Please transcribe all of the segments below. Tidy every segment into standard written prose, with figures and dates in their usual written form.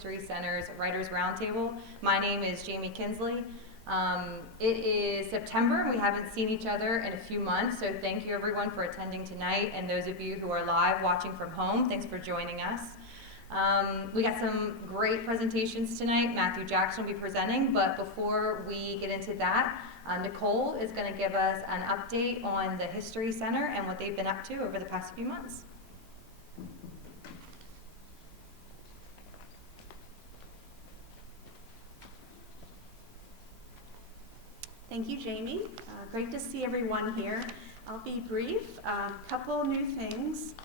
History Center's Writers Roundtable. My name is Jamie Kinsley. It is September and we haven't seen each other in a few months, so thank you everyone for attending tonight, and those of you who are live watching from home, thanks for joining us. We got some great presentations tonight. Matthew Jackson will be presenting, but before we get into that, Nicole is going to give us an update on the History Center and what they've been up to over the past few months. Thank you, Jamie. Great to see everyone here. I'll be brief. Couple new things.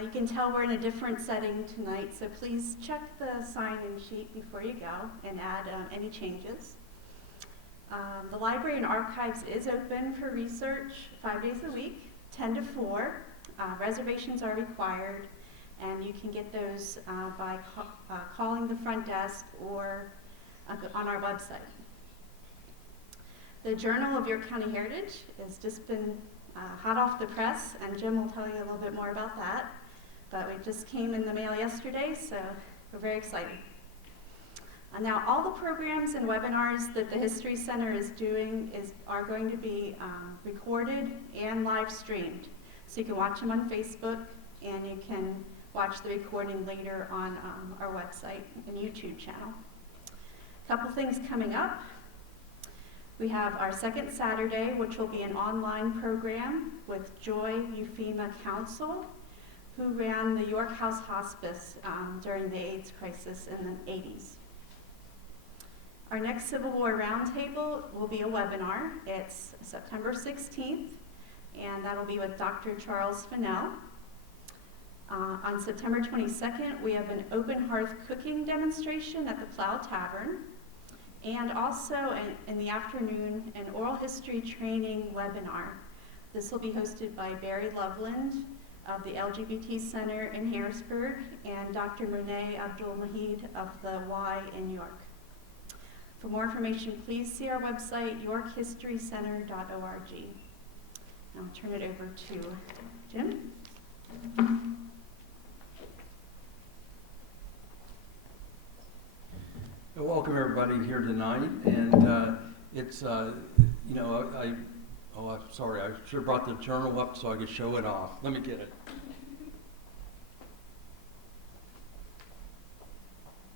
You can tell we're in a different setting tonight, so please check the sign-in sheet before you go and add any changes. The library and archives is open for research 5 days a week, 10 to 4. Reservations are required, and you can get those by calling the front desk or on our website. The Journal of York County Heritage has just been hot off the press, and Jim will tell you a little bit more about that. But it just came in the mail yesterday, so we're very excited. Now, all the programs and webinars that the History Center is doing are going to be recorded and live streamed. So you can watch them on Facebook, and you can watch the recording later on our website and YouTube channel. A couple things coming up. We have our second Saturday, which will be an online program with Joy Euphema Council, who ran the York House Hospice during the AIDS crisis in the 80s. Our next Civil War Roundtable will be a webinar. It's September 16th, and that'll be with Dr. Charles Fennell. On September 22nd, we have an open hearth cooking demonstration at the Plow Tavern. And also in the afternoon, an oral history training webinar. This will be hosted by Barry Loveland of the LGBT Center in Harrisburg and Dr. Renee Abdul-Mahid of the Y in York. For more information, please see our website, yorkhistorycenter.org. I'll turn it over to Jim. Welcome everybody here tonight, and it's I'm sorry, I should have brought the journal up so I could show it off. Let me get it.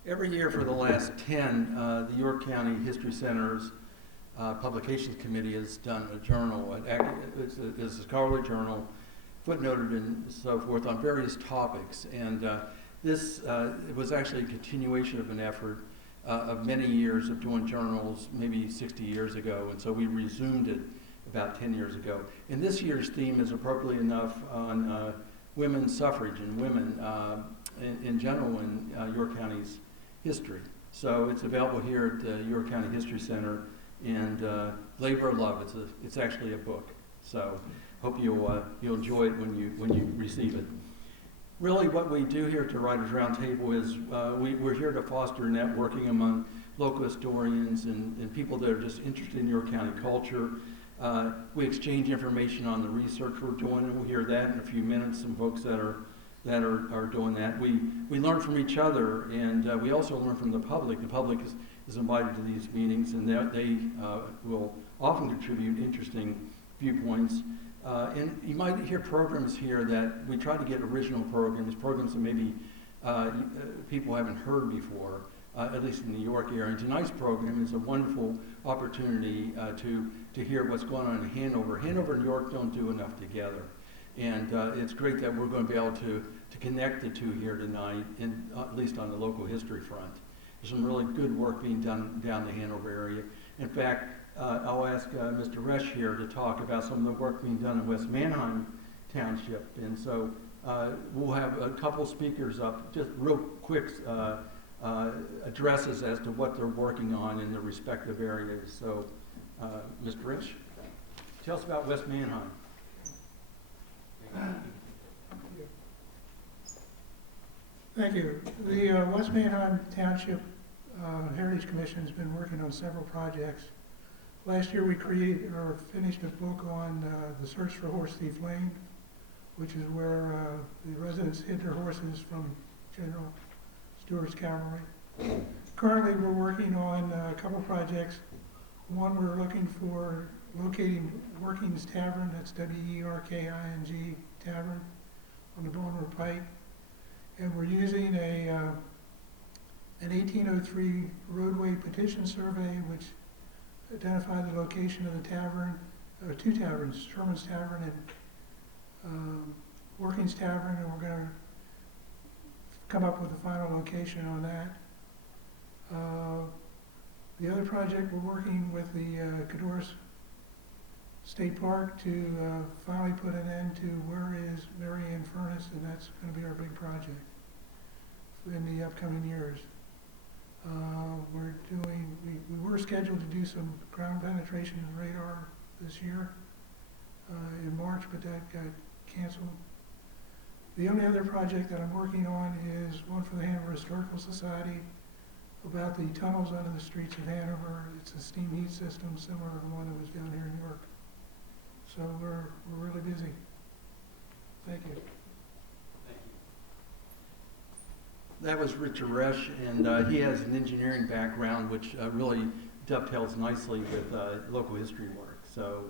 Every year for the last 10, the York County History Center's Publications Committee has done a journal. It's a scholarly journal, footnoted and so forth on various topics, and this was actually a continuation of an effort of many years of doing journals, maybe 60 years ago, and so we resumed it about 10 years ago. And this year's theme is appropriately enough on women's suffrage and women in general in York County's history. So it's available here at the York County History Center, and Labor of Love. It's actually a book. So hope you'll enjoy it when you receive it. Really what we do here at the Writers Roundtable is we're here to foster networking among local historians and people that are just interested in York County culture. We exchange information on the research we're doing, and we'll hear that in a few minutes, some folks that are doing that. We learn from each other, and we also learn from the public. The public is invited to these meetings, and they will often contribute interesting viewpoints. And you might hear programs here that we try to get original programs that maybe people haven't heard before, at least in the New York area. And tonight's program is a wonderful opportunity to hear what's going on in Hanover. Hanover and York don't do enough together. And it's great that we're going to be able to connect the two here tonight, and at least on the local history front. There's some really good work being done down the Hanover area. In fact, I'll ask Mr. Resch here to talk about some of the work being done in West Manheim Township. And so we'll have a couple speakers up, just real quick addresses as to what they're working on in their respective areas. So, Mr. Resch, tell us about West Manheim. Thank you. The West Manheim Township Heritage Commission has been working on several projects. Last year we finished a book on the search for Horse Thief Lane, which is where the residents hid their horses from General Stewart's cavalry. Currently, we're working on a couple projects. One, we're looking for locating Working's Tavern, that's W-E-R-K-I-N-G, Tavern, on the Bonner Pike. And we're using an 1803 roadway petition survey, which identified the location of the tavern, two taverns, Sherman's Tavern and Working's Tavern, and we're going to come up with a final location on that. The other project, we're working with the Cadorus State Park to finally put an end to Where is Marianne Furnace, and that's going to be our big project in the upcoming years. We were scheduled to do some ground penetration and radar this year in March, but that got canceled. The only other project that I'm working on is one for the Hanover Historical Society about the tunnels under the streets of Hanover. It's a steam heat system similar to the one that was down here in York. So we're really busy. Thank you. That was Richard Resch, and he has an engineering background which really dovetails nicely with local history work. So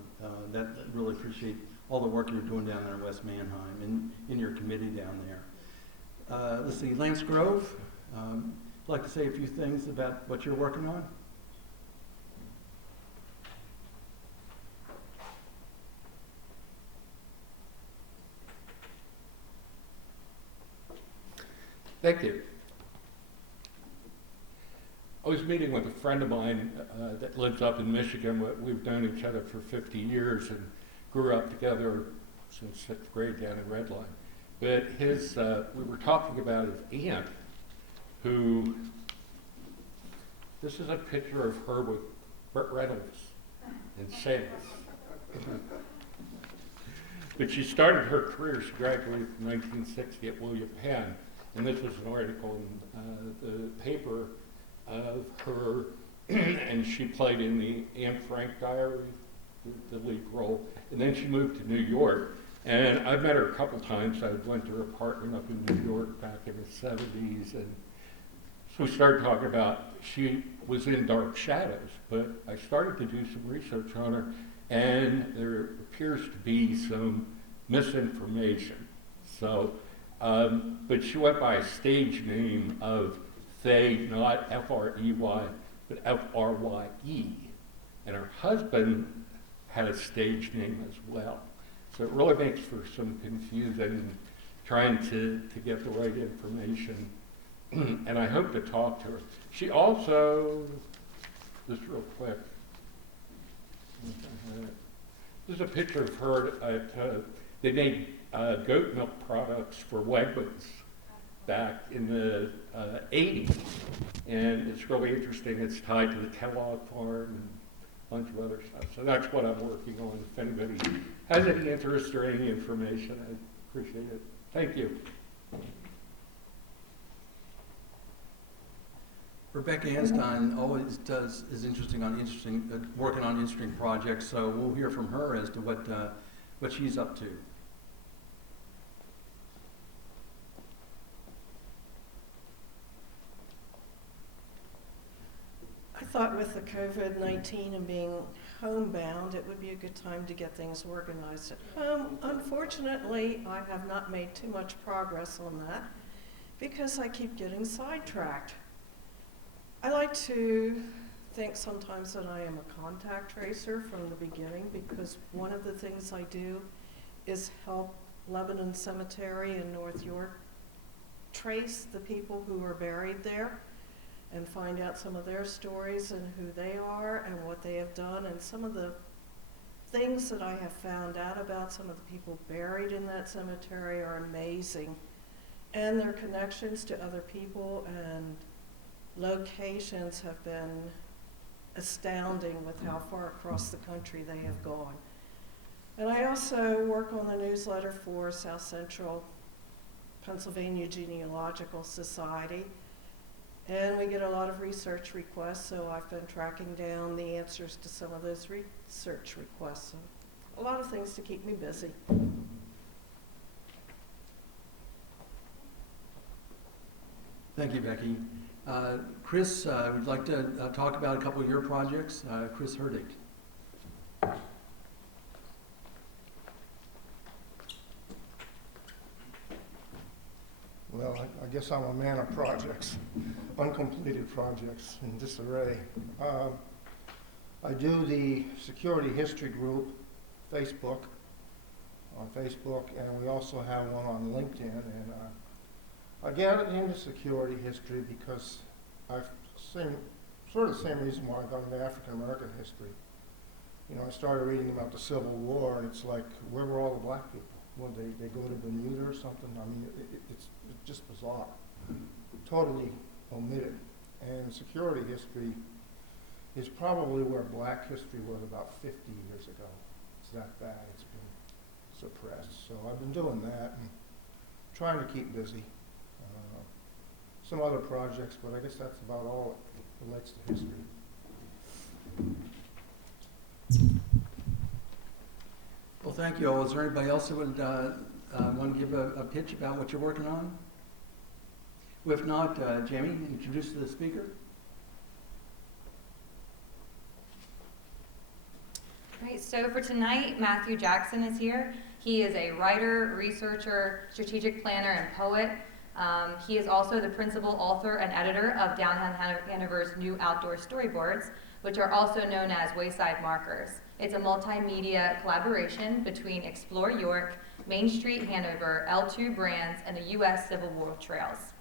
that really appreciate all the work you're doing down there in West Manheim and in your committee down there. Let's see, Lance Grove, I'd like to say a few things about what you're working on. Thank you. I was meeting with a friend of mine that lives up in Michigan. We've known each other for 50 years and grew up together since 6th grade down in Redline. But we were talking about his aunt, who, this is a picture of her with Burt Reynolds in Sales. But she started her career, she graduated in 1960 at William Penn. And this was an article in the paper of her, and she played in the Anne Frank Diary, the lead role. And then she moved to New York. And I've met her a couple times. I went to her apartment up in New York back in the 70s. And so we started talking about, she was in Dark Shadows, but I started to do some research on her, and there appears to be some misinformation. So, but she went by a stage name of Faye, not F-R-E-Y, but F-R-Y-E. And her husband had a stage name as well. So it really makes for some confusion trying to get the right information. And I hope to talk to her. She also, just real quick, this is a picture of her at, they made goat milk products for Wegmans back in the 80s. And it's really interesting. It's tied to the Kellogg farm and a bunch of other stuff. So that's what I'm working on. If anybody has any interest or any information, I'd appreciate it. Thank you. Rebecca Anstein always is working on interesting projects, so we'll hear from her as to what she's up to. I thought with the COVID-19 and being homebound, it would be a good time to get things organized at home. Unfortunately, I have not made too much progress on that because I keep getting sidetracked. I like to think sometimes that I am a contact tracer from the beginning, because one of the things I do is help Lebanon Cemetery in North York trace the people who are buried there and find out some of their stories and who they are and what they have done, and some of the things that I have found out about some of the people buried in that cemetery are amazing, and their connections to other people and locations have been astounding with how far across the country they have gone. And I also work on the newsletter for South Central Pennsylvania Genealogical Society, and we get a lot of research requests, so I've been tracking down the answers to some of those research requests. So a lot of things to keep me busy. Thank you, Becky. Chris, would like to talk about a couple of your projects. Chris Herdick. Well, I guess I'm a man of projects, uncompleted projects in disarray. I do the Security History Group Facebook, on Facebook, and we also have one on LinkedIn. And I got into security history because I've seen sort of the same reason why I got into African American history. You know, I started reading about the Civil War, and it's like, where were all the black people? Well, they go to Bermuda or something? I mean, it's just bizarre. Totally omitted. And security history is probably where black history was about 50 years ago. It's that bad. It's been suppressed. So I've been doing that and trying to keep busy. Some other projects, but I guess that's about all that relates to history. Well, thank you all. Is there anybody else that would want to give a pitch about what you're working on? If not, Jamie, introduce the speaker. Great, so for tonight, Matthew Jackson is here. He is a writer, researcher, strategic planner, and poet. He is also the principal author and editor of Downtown Hanover's new outdoor storyboards, which are also known as Wayside Markers. It's a multimedia collaboration between Explore York, Main Street Hanover, L2 Brands, and the U.S. Civil War Trails.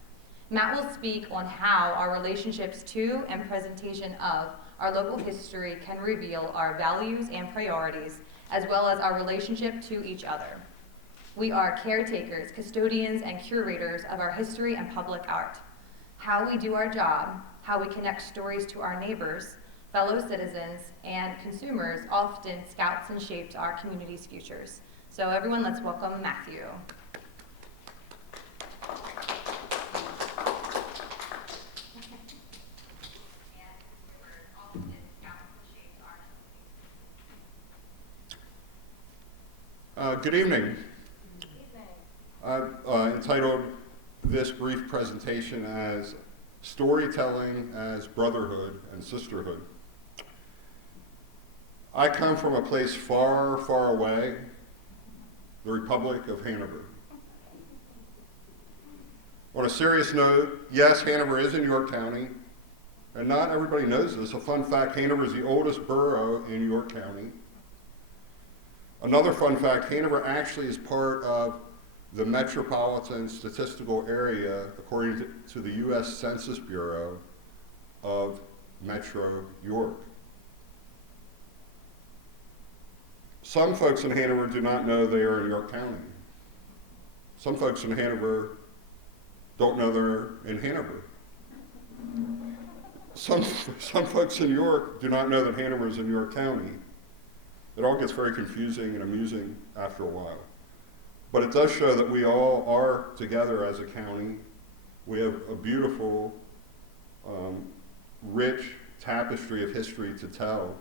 Matt will speak on how our relationships to and presentation of our local history can reveal our values and priorities, as well as our relationship to each other. We are caretakers, custodians, and curators of our history and public art. How we do our job, how we connect stories to our neighbors, fellow citizens, and consumers often scouts and shapes our community's futures. So everyone, let's welcome Matthew. Good evening. I've entitled this brief presentation as Storytelling as Brotherhood and Sisterhood. I come from a place far, far away, the Republic of Hanover. On a serious note, yes, Hanover is in York County, and not everybody knows this. A fun fact, Hanover is the oldest borough in York County. Another fun fact, Hanover actually is part of the metropolitan statistical area, according to the U.S. Census Bureau, of Metro York. Some folks in Hanover do not know they are in York County. Some folks in Hanover don't know they're in Hanover. Some folks in York do not know that Hanover is in York County. It all gets very confusing and amusing after a while. But it does show that we all are together as a county. We have a beautiful, rich tapestry of history to tell.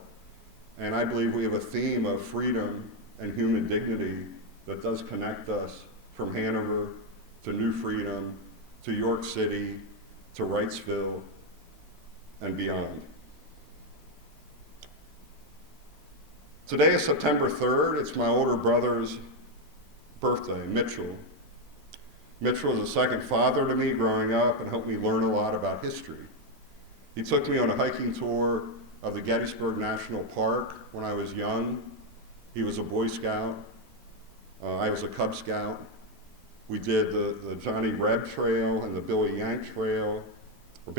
And I believe we have a theme of freedom and human dignity that does connect us from Hanover to New Freedom, to York City, to Wrightsville, and beyond. Today is September 3rd. It's my older brother's birthday, Mitchell. Mitchell was a second father to me growing up and helped me learn a lot about history. He took me on a hiking tour of the Gettysburg National Park when I was young. He was a Boy Scout. I was a Cub Scout. We did the Johnny Reb Trail and the Billy Yank Trail, or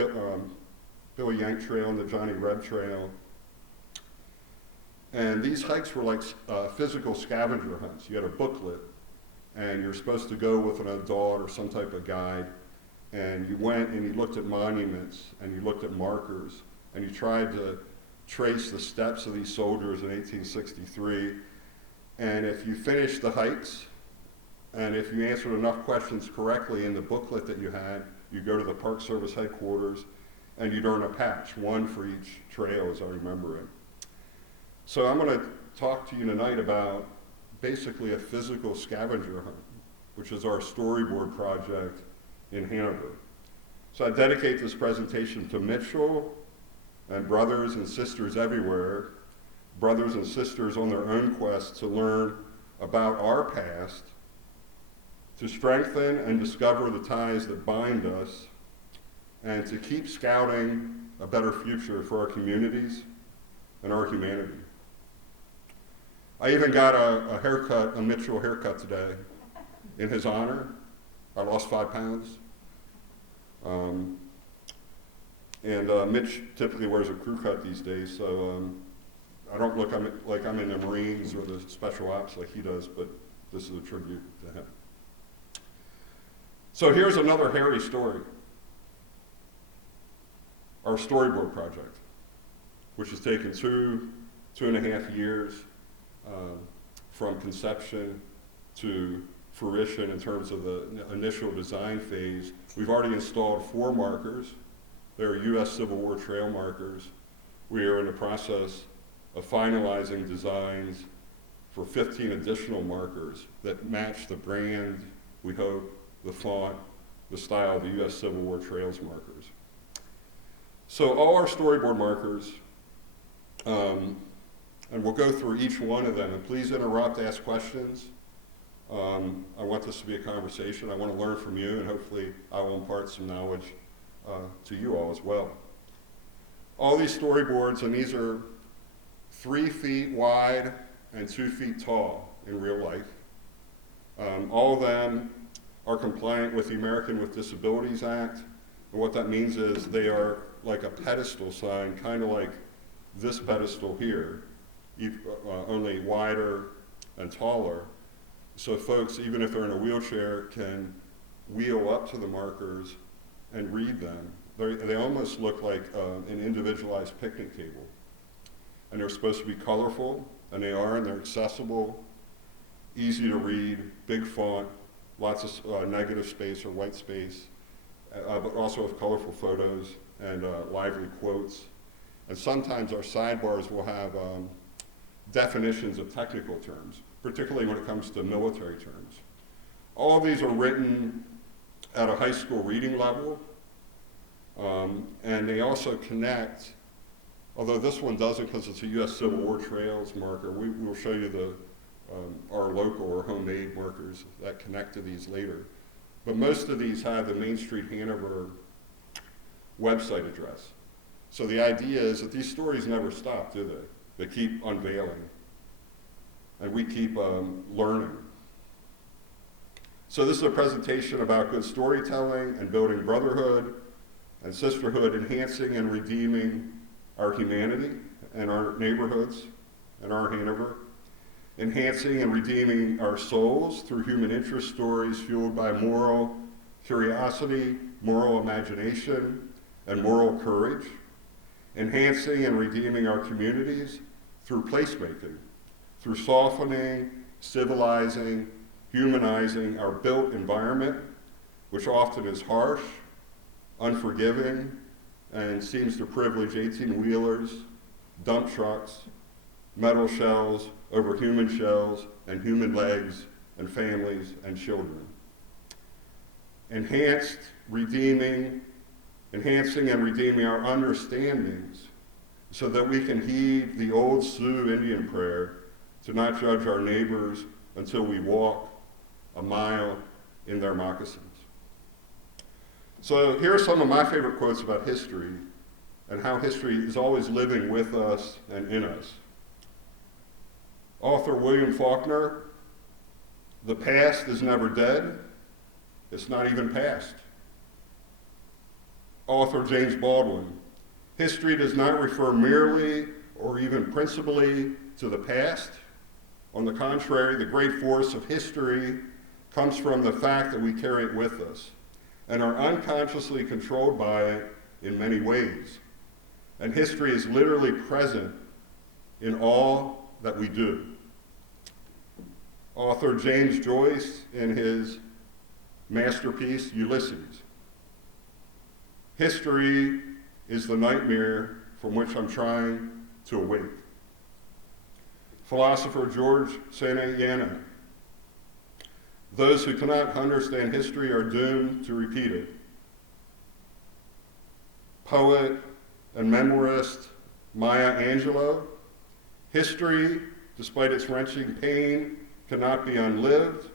Billy Yank Trail and the Johnny Reb Trail. And these hikes were like physical scavenger hunts. You had a booklet, and you're supposed to go with an adult or some type of guide, and you went and you looked at monuments, and you looked at markers, and you tried to trace the steps of these soldiers in 1863. And if you finished the hikes, and if you answered enough questions correctly in the booklet that you had, you go to the Park Service headquarters, and you'd earn a patch, one for each trail, as I remember it. So I'm going to talk to you tonight about basically a physical scavenger hunt, which is our storyboard project in Hanover. So I dedicate this presentation to Mitchell and brothers and sisters everywhere, brothers and sisters on their own quest to learn about our past, to strengthen and discover the ties that bind us, and to keep scouting a better future for our communities and our humanity. I even got a haircut, a Mitchell haircut today in his honor. I lost 5 pounds. Mitch typically wears a crew cut these days, so I don't look like I'm in the Marines or the Special Ops like he does, but this is a tribute to him. So here's another hairy story. Our storyboard project, which has taken two and a half years from conception to fruition in terms of the initial design phase. We've already installed 4 markers. They're U.S. Civil War trail markers. We are in the process of finalizing designs for 15 additional markers that match the brand, we hope, the font, the style of the U.S. Civil War trails markers. So all our storyboard markers, and we'll go through each one of them, and please interrupt, ask questions. I want this to be a conversation. I want to learn from you, and hopefully I will impart some knowledge to you all as well. All these storyboards, and these are 3 feet wide and 2 feet tall in real life. All of them are compliant with the American with Disabilities Act. And what that means is they are like a pedestal sign, kind of like this pedestal here, only wider and taller. So folks, even if they're in a wheelchair, can wheel up to the markers and read them. They almost look like an individualized picnic table. And they're supposed to be colorful, and they are, and they're accessible, easy to read, big font, lots of negative space or white space, but also with colorful photos and lively quotes. And sometimes our sidebars will have definitions of technical terms, particularly when it comes to military terms. All of these are written at a high school reading level, and they also connect, although this one doesn't because it's a U.S. Civil War Trails marker. We will show you our local or homemade markers that connect to these later. But most of these have the Main Street Hanover website address. So the idea is that these stories never stop, do they? They keep unveiling. And we keep learning. So this is a presentation about good storytelling and building brotherhood and sisterhood, enhancing and redeeming our humanity and our neighborhoods and our Hanover, enhancing and redeeming our souls through human interest stories fueled by moral curiosity, moral imagination, and moral courage, enhancing and redeeming our communities through placemaking, through softening, civilizing, humanizing our built environment, which often is harsh, unforgiving, and seems to privilege 18-wheelers, dump trucks, metal shells over human shells, and human legs, and families, and children. Enhancing and redeeming our understandings so that we can heed the old Sioux Indian prayer to not judge our neighbors until we walk a mile in their moccasins. So here are some of my favorite quotes about history and how history is always living with us and in us. Author William Faulkner, "The past is never dead, it's not even past." Author James Baldwin, "History does not refer merely or even principally to the past. On the contrary, the great force of history comes from the fact that we carry it with us and are unconsciously controlled by it in many ways. And history is literally present in all that we do." Author James Joyce, in his masterpiece, Ulysses, "History is the nightmare from which I'm trying to awake." Philosopher George Santayana, "Those who cannot understand history are doomed to repeat it." poet and memoirist Maya Angelou, history, despite its wrenching pain, cannot be unlived,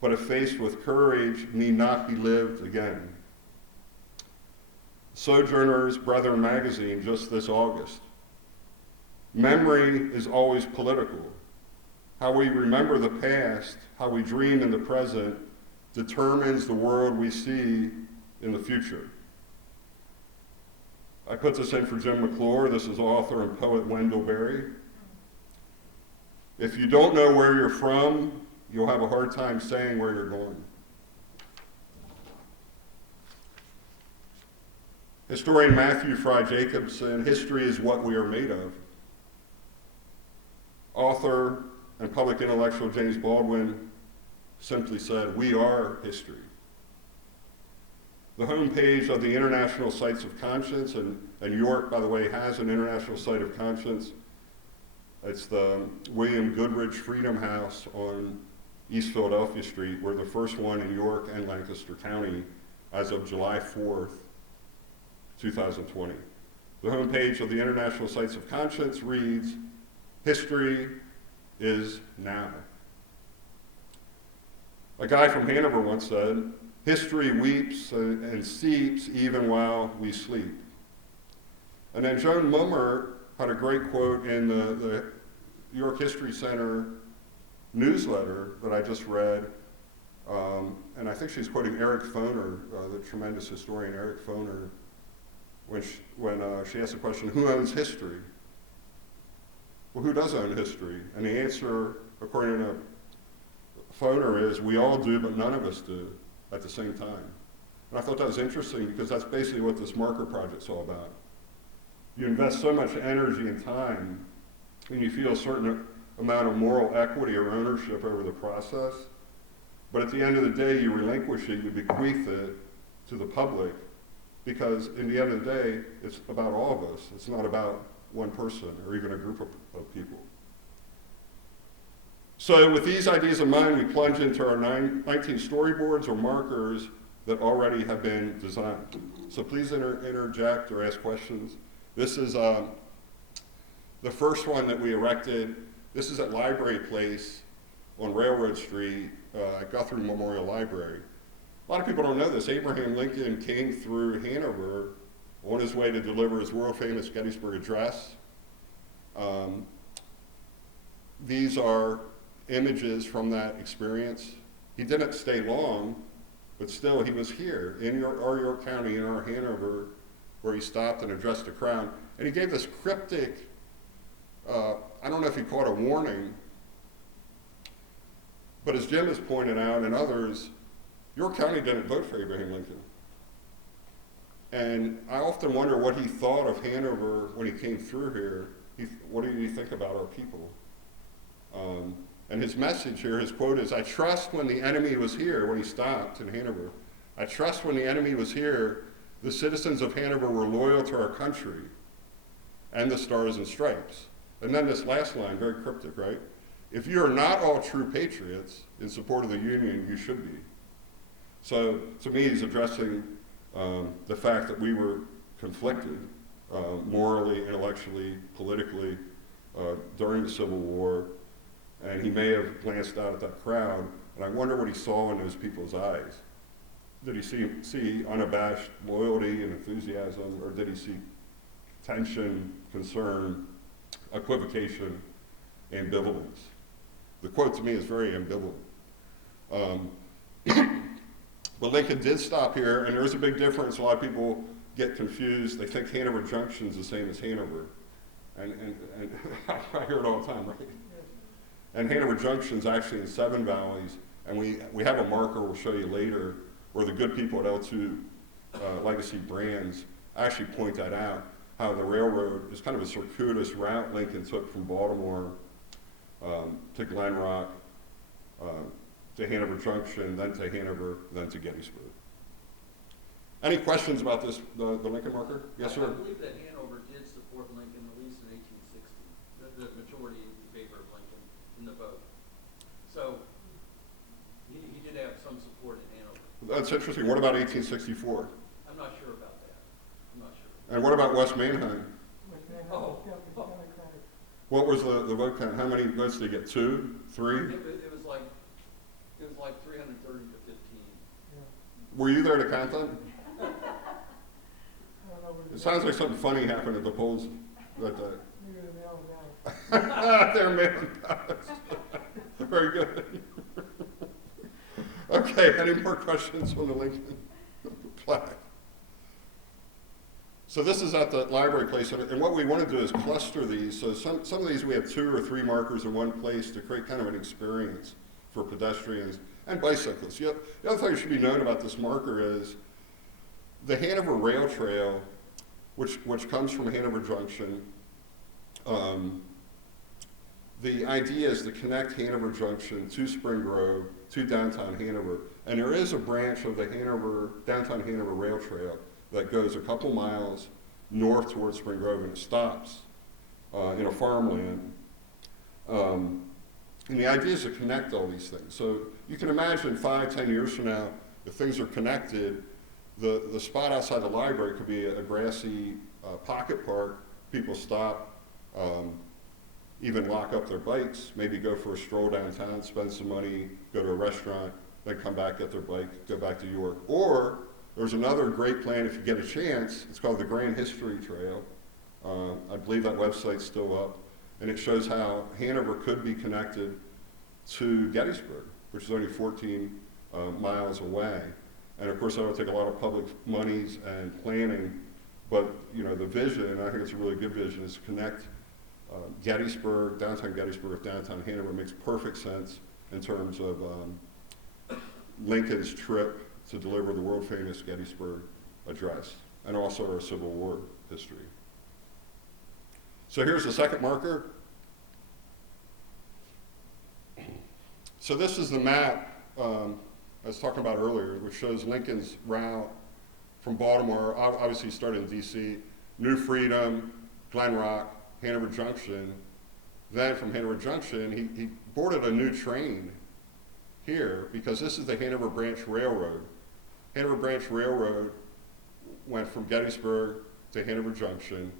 but if faced with courage, need not be lived again. Sojourner's Brethren magazine just this August. Memory is always political. How we remember the past, how we dream in the present, determines the world we see in the future. I put this in for Jim McClure. This is author and poet Wendell Berry. If you don't know where you're from, you'll have a hard time saying where you're going. Historian Matthew Fry Jacobson, history is what we are made of. Author and public intellectual James Baldwin simply said, we are history. The homepage of the International Sites of Conscience, and York, by the way, has an International Site of Conscience. It's the William Goodrich Freedom House on East Philadelphia Street. We're the first one in York and Lancaster County as of July 4th, 2020. The homepage of the International Sites of Conscience reads, history is now. A guy from Hanover once said, history weeps and seeps even while we sleep. And then Joan Mummer had a great quote in the York History Center newsletter that I just read, and I think she's quoting Eric Foner, the tremendous historian Eric Foner, when she asked the question, who owns history? Well, who does own history? And the answer, according to Foner, is we all do, but none of us do at the same time. And I thought that was interesting because that's basically what this marker project's all about. You invest so much energy and time, and you feel a certain amount of moral equity or ownership over the process, but at the end of the day, you relinquish it, you bequeath it to the public, because in the end of the day, it's about all of us. It's not about one person or even a group of people. So with these ideas in mind, we plunge into our 19 storyboards or markers that already have been designed. So please interject or ask questions. This is the first one that we erected. This is at Library Place on Railroad Street at Guthrie Memorial Library. A lot of people don't know this. Abraham Lincoln came through Hanover on his way to deliver his world-famous Gettysburg Address. These are images from that experience. He didn't stay long, but still he was here in our York County, in our Hanover, where he stopped and addressed the crowd. And he gave this cryptic, I don't know if he called a warning, but as Jim has pointed out and others, York County didn't vote for Abraham Lincoln. And I often wonder what he thought of Hanover when he came through here. What did he think about our people? And his message here, his quote is, I trust when the enemy was here, when he stopped in Hanover, I trust when the enemy was here, the citizens of Hanover were loyal to our country and the Stars and Stripes. And then this last line, very cryptic, right? If you are not all true patriots in support of the Union, you should be. So to me, he's addressing the fact that we were conflicted morally, intellectually, politically during the Civil War, and he may have glanced out at that crowd, and I wonder what he saw in those people's eyes. Did he see unabashed loyalty and enthusiasm, or did he see tension, concern, equivocation, ambivalence? The quote to me is very ambivalent. But Lincoln did stop here, and there's a big difference. A lot of people get confused. They think Hanover Junction is the same as Hanover. And I hear it all the time, right? And Hanover Junction is actually in Seven Valleys, and we have a marker we'll show you later where the good people at L2 Legacy Brands actually point that out, how the railroad is kind of a circuitous route Lincoln took from Baltimore to Glen Rock, to Hanover Junction, then to Hanover, then to Gettysburg. Any questions about this, the Lincoln marker? Yes, sir? I believe that Hanover did support Lincoln at least in 1860, the majority in favor of Lincoln in the vote. So he did have some support in Hanover. That's interesting. What about 1864? I'm not sure about that. I'm not And what about West Manheim? Oh. What was the vote count? How many votes did he get? 2? 3? It was like 330 to 15. Were you there to count them? It sounds like something funny happened at the polls that day. They're mailing ballots. Very good. Okay, any more questions on the Lincoln plaque? So this is at the library place, and what we want to do is cluster these. So some of these we have 2 or 3 markers in one place to create kind of an experience for pedestrians and bicyclists. The other thing that should be known about this marker is the Hanover Rail Trail, which comes from Hanover Junction. The idea is to connect Hanover Junction to Spring Grove to downtown Hanover, and there is a branch of the downtown Hanover Rail Trail that goes a couple miles north towards Spring Grove, and it stops in a farmland. And the idea is to connect all these things. So you can imagine 5-10 years from now, if things are connected, the spot outside the library could be a grassy pocket park. People stop, even lock up their bikes, maybe go for a stroll downtown, spend some money, go to a restaurant, then come back, get their bike, go back to York. Or there's another great plan if you get a chance. It's called the Grand History Trail. I believe that website's still up. And it shows how Hanover could be connected to Gettysburg, which is only 14 miles away. And of course, that would take a lot of public monies and planning. But the vision, and I think it's a really good vision, is to connect Gettysburg, downtown Gettysburg with downtown Hanover. It makes perfect sense in terms of Lincoln's trip to deliver the world-famous Gettysburg Address, and also our Civil War history. So here's the second marker. So this is the map I was talking about earlier, which shows Lincoln's route from Baltimore. Obviously, he started in D.C., New Freedom, Glen Rock, Hanover Junction. Then from Hanover Junction, he boarded a new train here because this is the Hanover Branch Railroad. Hanover Branch Railroad went from Gettysburg to Hanover Junction,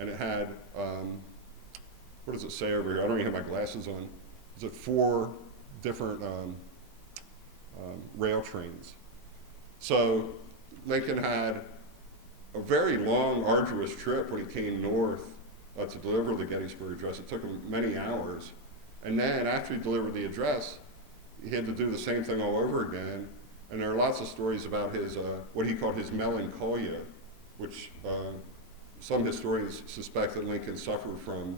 and it had, what does it say over here? I don't even have my glasses on. Is it 4 different rail trains? So Lincoln had a very long, arduous trip when he came north to deliver the Gettysburg Address. It took him many hours. And then after he delivered the address, he had to do the same thing all over again. And there are lots of stories about his, what he called his melancholia, which some historians suspect that Lincoln suffered from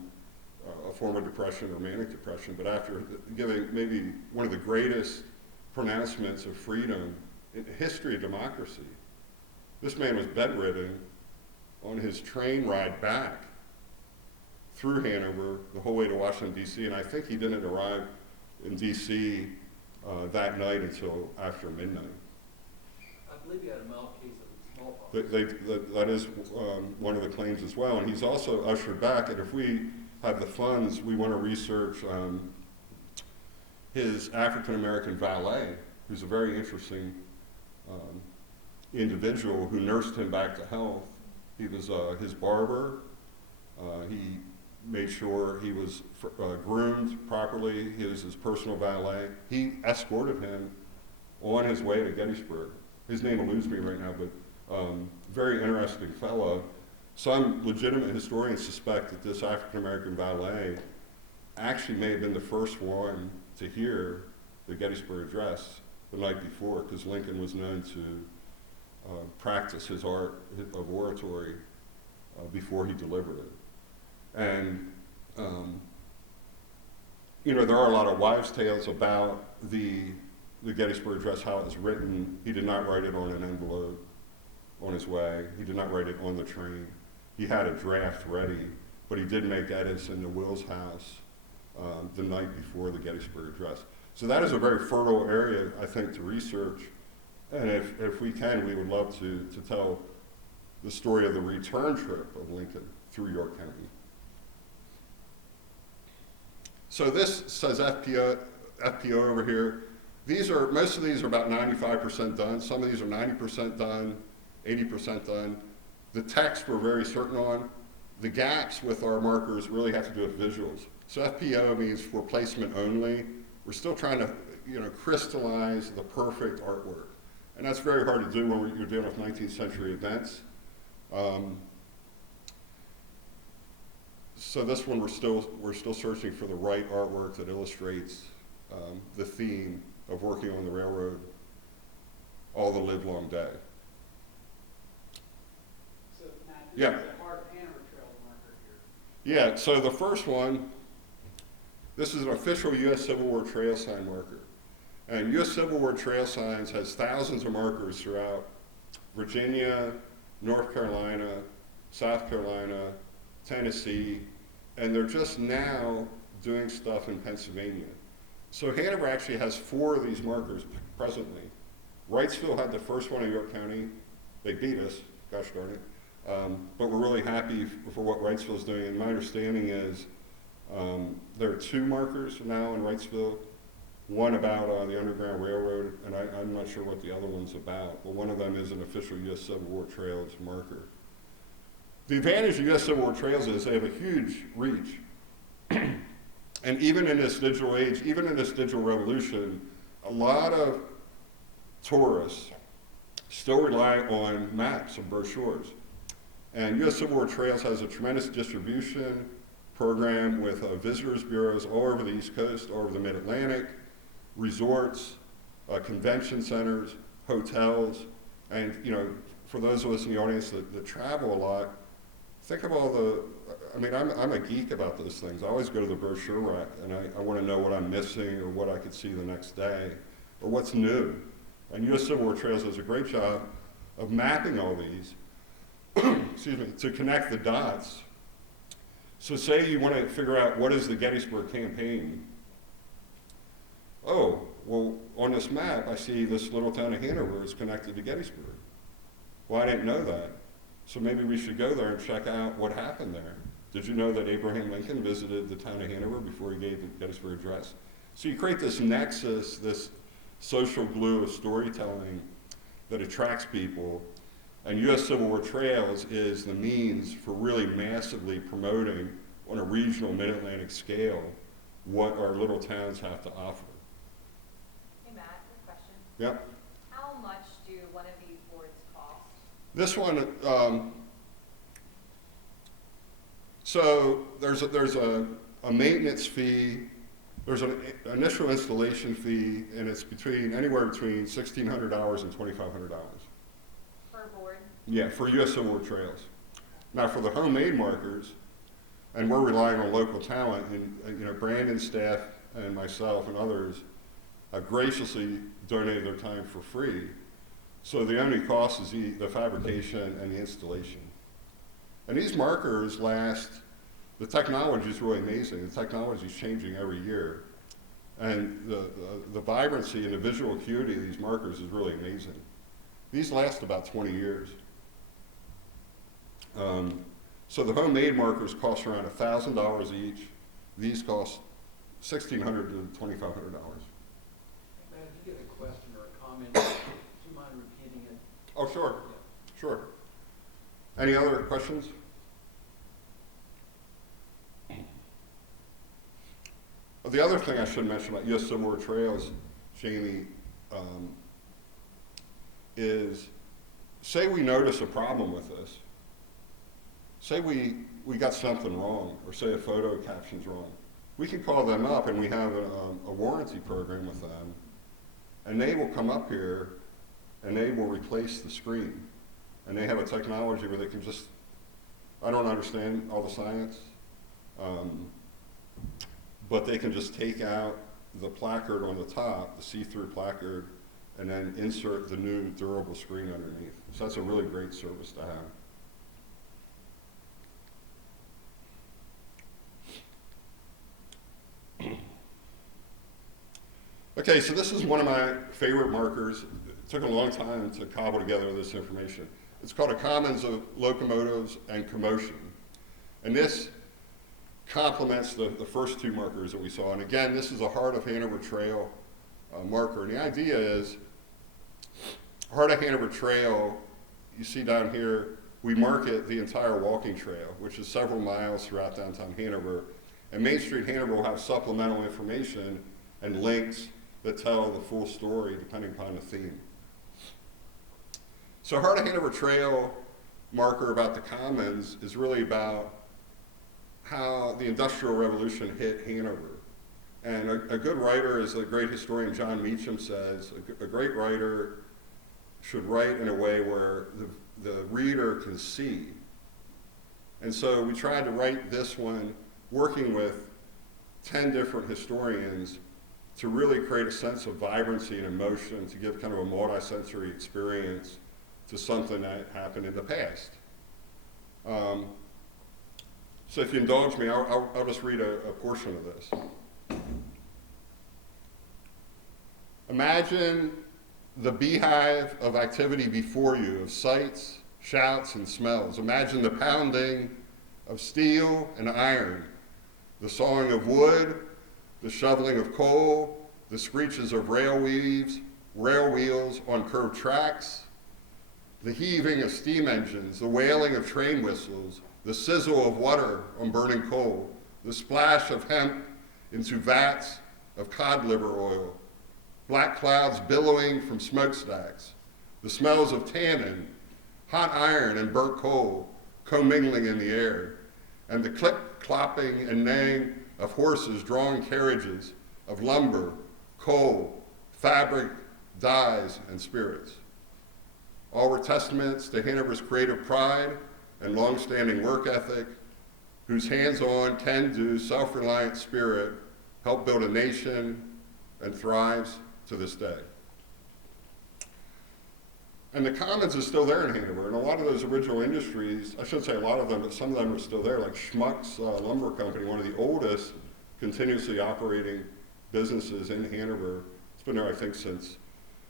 a form of depression or manic depression. But after giving maybe one of the greatest pronouncements of freedom in the history of democracy, this man was bedridden on his train ride back through Hanover the whole way to Washington, D.C., and I think he didn't arrive in D.C. That night until after midnight. I believe he had a mild case of smallpox. That is one of the claims as well, and he's also ushered back, and if we have the funds, we want to research his African-American valet, who's a very interesting individual who nursed him back to health. He was his barber. He made sure he was groomed properly. He was his personal valet. He escorted him on his way to Gettysburg. His name eludes me right now, but very interesting fellow. Some legitimate historians suspect that this African-American valet actually may have been the first one to hear the Gettysburg Address the night before, because Lincoln was known to practice his art of oratory before he delivered it. And, there are a lot of wives' tales about the Gettysburg Address, how it was written. He did not write it on an envelope on his way. He did not write it on the train. He had a draft ready, but he did make edits in the Will's house the night before the Gettysburg Address. So that is a very fertile area, I think, to research. And if we can, we would love to tell the story of the return trip of Lincoln through York County. So this says FPO over here. Most of these are about 95% done. Some of these are 90% done, 80% done. The text we're very certain on. The gaps with our markers really have to do with visuals. So FPO means for placement only. We're still trying to, crystallize the perfect artwork. And that's very hard to do when you're dealing with 19th century events. So this one, we're still searching for the right artwork that illustrates the theme of working on the railroad all the livelong day. So, Matt, Yeah. this is a Heart of Hanover Trail marker here. Yeah, so the first one, this is an official U.S. Civil War trail sign marker. And U.S. Civil War trail signs has thousands of markers throughout Virginia, North Carolina, South Carolina, Tennessee, and they're just now doing stuff in Pennsylvania. So Hanover actually has 4 of these markers presently. Wrightsville had the first one in York County. They beat us, gosh darn it. But we're really happy for what Wrightsville's doing. And my understanding is there are 2 markers now in Wrightsville. One about the Underground Railroad, and I'm not sure what the other one's about, but one of them is an official U.S. Civil War Trails marker. The advantage of U.S. Civil War Trails is they have a huge reach. And even in this digital age, even in this digital revolution, a lot of tourists still rely on maps and brochures. And U.S. Civil War Trails has a tremendous distribution program with visitors bureaus all over the East Coast, all over the Mid-Atlantic, resorts, convention centers, hotels, and for those of us in the audience that travel a lot, think of all I'm a geek about those things. I always go to the brochure rack and I want to know what I'm missing or what I could see the next day or what's new. And U.S. Civil War Trails does a great job of mapping all these, excuse me, to connect the dots. So say you want to figure out what is the Gettysburg campaign. Oh, well, on this map, I see this little town of Hanover is connected to Gettysburg. Well, I didn't know that. So maybe we should go there and check out what happened there. Did you know that Abraham Lincoln visited the town of Hanover before he gave the Gettysburg Address? So you create this nexus, this social glue of storytelling that attracts people. And U.S. Civil War Trails is the means for really massively promoting on a regional Mid-Atlantic scale what our little towns have to offer. Hey Matt, quick question. Yep. How much do one of these boards cost? This one, so there's a maintenance fee, there's an initial installation fee, and it's anywhere between $1,600 and $2,500. Per board? Yeah, for U.S. Civil War Trails. Now for the homemade markers, and we're relying on local talent, and Brandon's staff and myself and others have graciously donated their time for free. So the only cost is the fabrication and the installation. And these markers last, the technology is really amazing. The technology is changing every year. And the vibrancy and the visual acuity of these markers is really amazing. These last about 20 years. So the homemade markers cost around $1,000 each. These cost $1,600 to $2,500. Matt, if you get a question or a comment, do you mind repeating it? Oh, sure, Yeah. sure. Any other questions? The other thing I should mention about U.S. Civil War Trails, Jamie, is say we notice a problem with this. Say we got something wrong, or say a photo caption's wrong. We can call them up, and we have a warranty program with them, and they will come up here, and they will replace the screen. And they have a technology where they can just, I don't understand all the science, but they can just take out the placard on the top, the see-through placard, and then insert the new durable screen underneath. So that's a really great service to have. Okay, so this is one of my favorite markers. It took a long time to cobble together this information. It's called a Commons of Locomotives and Commotion. And this complements the first 2 markers that we saw. And again, this is a Heart of Hanover Trail marker. And the idea is, Heart of Hanover Trail, you see down here, we market the entire walking trail, which is several miles throughout downtown Hanover. And Main Street Hanover will have supplemental information and links that tell the full story depending upon the theme. So Heart of Hanover Trail marker about the Commons is really about how the Industrial Revolution hit Hanover. And a good writer, as the great historian John Meacham says, a great writer should write in a way where the reader can see. And so we tried to write this one working with 10 different historians to really create a sense of vibrancy and emotion, to give kind of a multi-sensory experience to something that happened in the past. So if you indulge me, I'll just read a portion of this. Imagine the beehive of activity before you, of sights, shouts, and smells. Imagine the pounding of steel and iron, the sawing of wood, the shoveling of coal, the screeches of rail wheels on curved tracks, the heaving of steam engines, the wailing of train whistles, the sizzle of water on burning coal, the splash of hemp into vats of cod liver oil, black clouds billowing from smokestacks, the smells of tannin, hot iron and burnt coal commingling in the air, and the clip-clopping and neighing of horses drawing carriages of lumber, coal, fabric, dyes, and spirits. All were testaments to Hanover's creative pride and long-standing work ethic, whose hands-on, can-do, self-reliant spirit helped build a nation and thrives to this day. And the Commons is still there in Hanover, and a lot of those original industries, I shouldn't say a lot of them, but some of them are still there, like Schmuck's Lumber Company, one of the oldest continuously operating businesses in Hanover. It's been there, I think, since,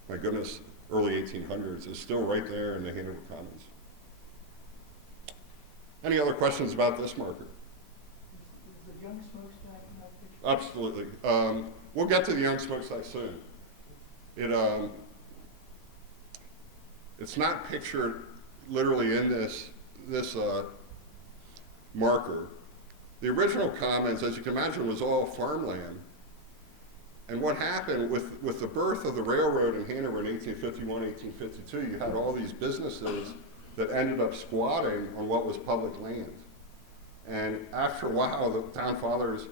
my goodness, early 1800s. It's still right there in the Hanover Commons. Any other questions about this marker? Is the young smokestack in that picture? Absolutely. We'll get to the young smokestack soon. It's not pictured literally in this marker. The original Commons, as you can imagine, was all farmland. And what happened with the birth of the railroad in Hanover in 1851, 1852, you had all these businesses that ended up squatting on what was public land. And after a while, the town fathers,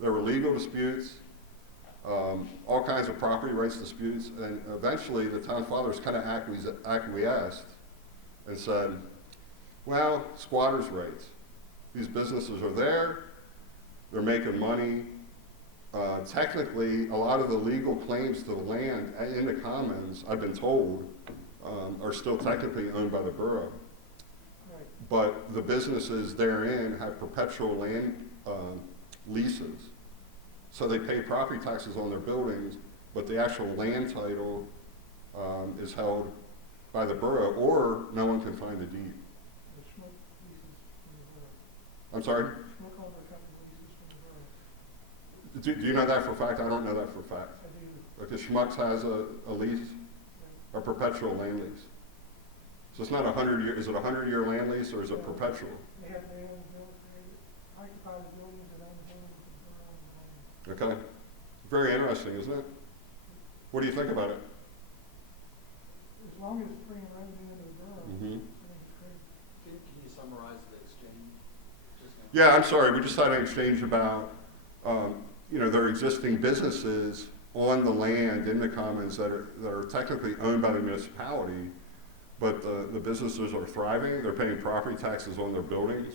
there were legal disputes, all kinds of property rights disputes, and eventually the town fathers kind of acquiesced and said, well, squatters' rights. These businesses are there, they're making money. Technically, a lot of the legal claims to the land in the Commons, I've been told, are still technically owned by the borough. Right. But the businesses therein have perpetual land leases. So they pay property taxes on their buildings, but the actual land title is held by the borough, or no one can find the deed. The Schmuck leases from the borough. I'm sorry? Schmuck Lumber Company leases from the borough. Do you know that for a fact? I don't know that for a fact. I do. Because Schmuck's has a lease, a perpetual land lease. So it's not 100 year, is it a 100-year land lease or is it perpetual? They have their own buildings, they occupy the buildings and own the buildings with their own home. Okay. Very interesting, isn't it? What do you think about it? As long as it's bringing revenue into the borough, I Mm-hmm. think it's great. Can you summarize the exchange? Yeah, I'm sorry. We just had an exchange about, there are existing businesses on the land in the Commons that are technically owned by the municipality, but the businesses are thriving. They're paying property taxes on their buildings.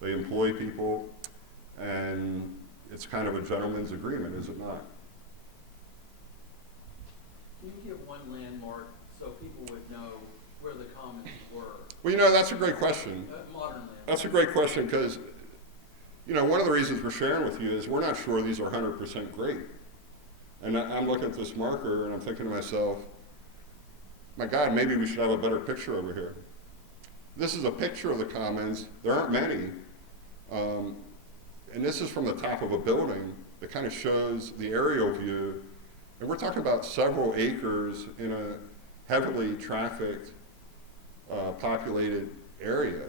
They employ people, and it's kind of a gentleman's agreement, is it not? Can you give one landmark so people would know where the Commons were? Well, that's a great question. Modern landmark. That's a great question because, one of the reasons we're sharing with you is we're not sure these are 100% great. And I'm looking at this marker and I'm thinking to myself, my God, maybe we should have a better picture over here. This is a picture of the Commons. There aren't many. And this is from the top of a building that kind of shows the aerial view. And we're talking about several acres in a heavily trafficked, populated area.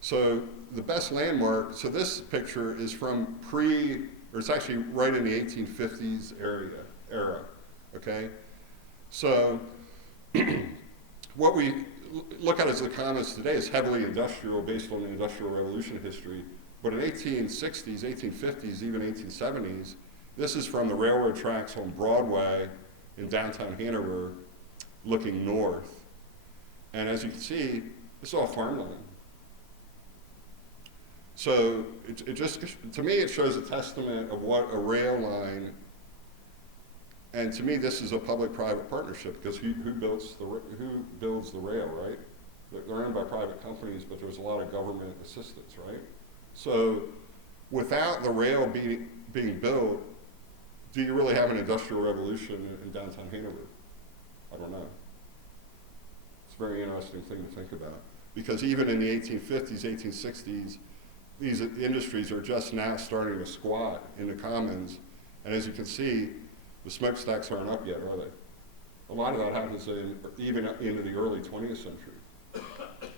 So the best landmark, so this picture is from or it's actually right in the 1850s era, okay? So what we look at as the commons today is heavily industrial, based on the Industrial Revolution history. But in 1860s, 1850s, even 1870s, this is from the railroad tracks on Broadway in downtown Hanover, looking north. And as you can see, it's all farmland. So it just, to me, it shows a testament of what a rail line, and to me, this is a public-private partnership, because who builds the rail, right? They're owned by private companies, but there's a lot of government assistance, right? So without the rail being built, do you really have an industrial revolution in downtown Hanover? I don't know. It's a very interesting thing to think about. Because even in the 1850s, 1860s, these industries are just now starting to squat in the commons. And as you can see, the smokestacks aren't up yet, are they? A lot of that happens even into the early 20th century.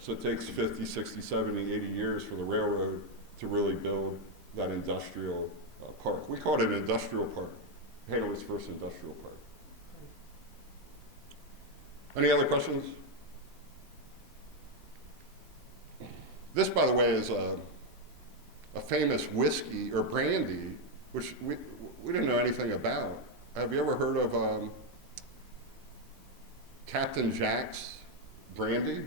So it takes 50, 60, 70, 80 years for the railroad to really build that industrial park. We call it an industrial park, Hanover's first industrial park. Any other questions? This, by the way, is a famous whiskey, or brandy, which we didn't know anything about. Have you ever heard of Captain Jack's brandy?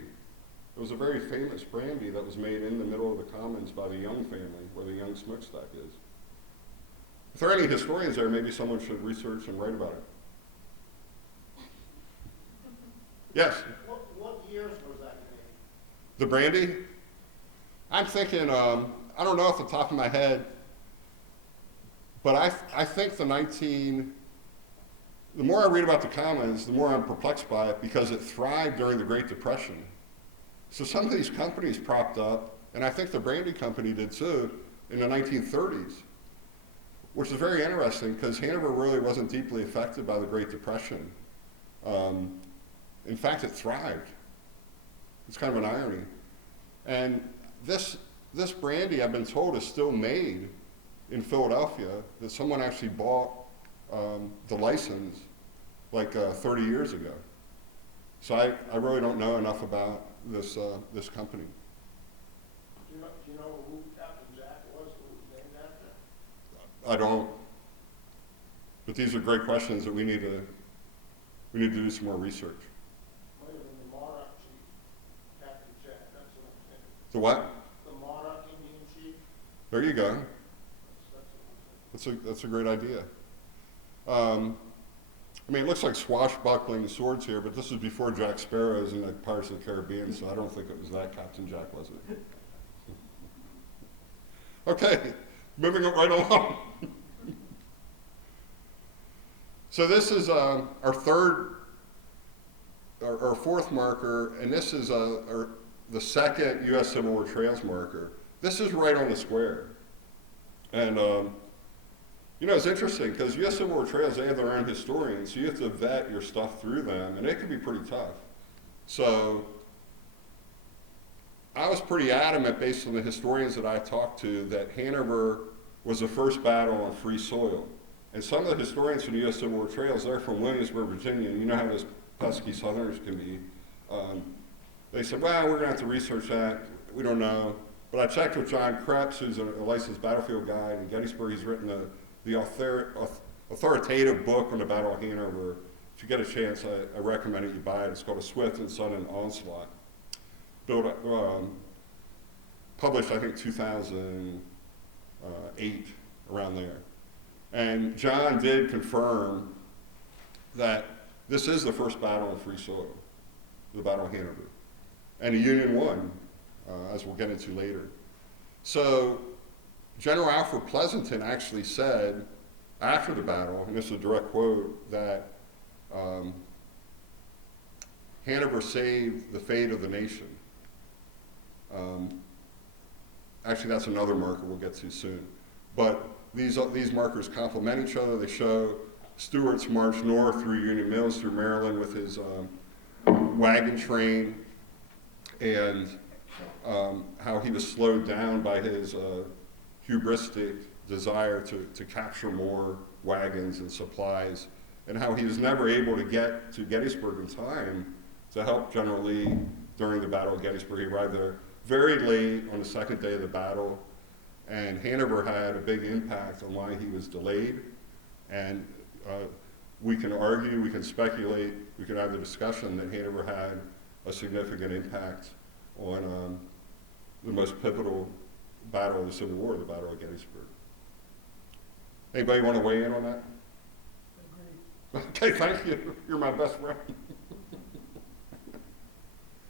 It was a very famous brandy that was made in the middle of the commons by the Young family, where the Young smokestack is. If there are any historians there, maybe someone should research and write about it. Yes? What years was that made? The brandy? I'm thinking, I don't know off the top of my head, but I think the more I read about the commons, the more I'm perplexed by it, because it thrived during the Great Depression. So some of these companies propped up, and I think the brandy company did too, in the 1930s, which is very interesting, because Hanover really wasn't deeply affected by the Great Depression. In fact, it thrived. It's kind of an irony. And this brandy, I've been told, is still made in Philadelphia, that someone actually bought the license like 30 years ago. So I really don't know enough about this company. Do you know who Captain Jack was, who was named after? I don't. But these are great questions that we need to do some more research. Might have been the Monarch chief, Captain Jack, that's what I'm thinking. The what? The Monarch Indian chief, There you go. that's what I'm thinking. That's a great idea. I mean, it looks like swashbuckling swords here, but this is before Jack Sparrow's in the Pirates of the Caribbean, so I don't think it was that Captain Jack, was it? Okay, moving it right along. So this is our fourth marker, and this is the second U.S. Civil War Trails marker. This is right on the square. And you know, it's interesting, because U.S. Civil War Trails, they have their own historians, so you have to vet your stuff through them, and it can be pretty tough. So I was pretty adamant, based on the historians that I talked to, that Hanover was the first battle on free soil. And some of the historians from the U.S. Civil War Trails, they're from Williamsburg, Virginia, and you know how those pesky Southerners can be. They said, well, we're going to have to research that. We don't know. But I checked with John Krebs, who's a licensed battlefield guide in Gettysburg. He's written the authoritative book on the Battle of Hanover. If you get a chance, I recommend it. You buy it. It's called A Swift and Sudden Onslaught. Published, I think, 2008, around there. And John did confirm that this is the first battle on free soil, the Battle of Hanover. And the Union won, as we'll get into later. So General Alfred Pleasonton actually said after the battle, and this is a direct quote, that Hanover saved the fate of the nation. Actually, that's another marker we'll get to soon. But these markers complement each other. They show Stuart's march north through Union Mills, through Maryland with his wagon train, and how he was slowed down by his hubristic desire to capture more wagons and supplies, and how he was never able to get to Gettysburg in time to help General Lee during the Battle of Gettysburg. He arrived there very late on the second day of the battle, and Hanover had a big impact on why he was delayed. And we can argue, we can speculate, we can have the discussion that Hanover had a significant impact on the most pivotal battle of the Civil War, the Battle of Gettysburg. Anybody want to weigh in on that? Agreed. Okay, thank you. You're my best friend.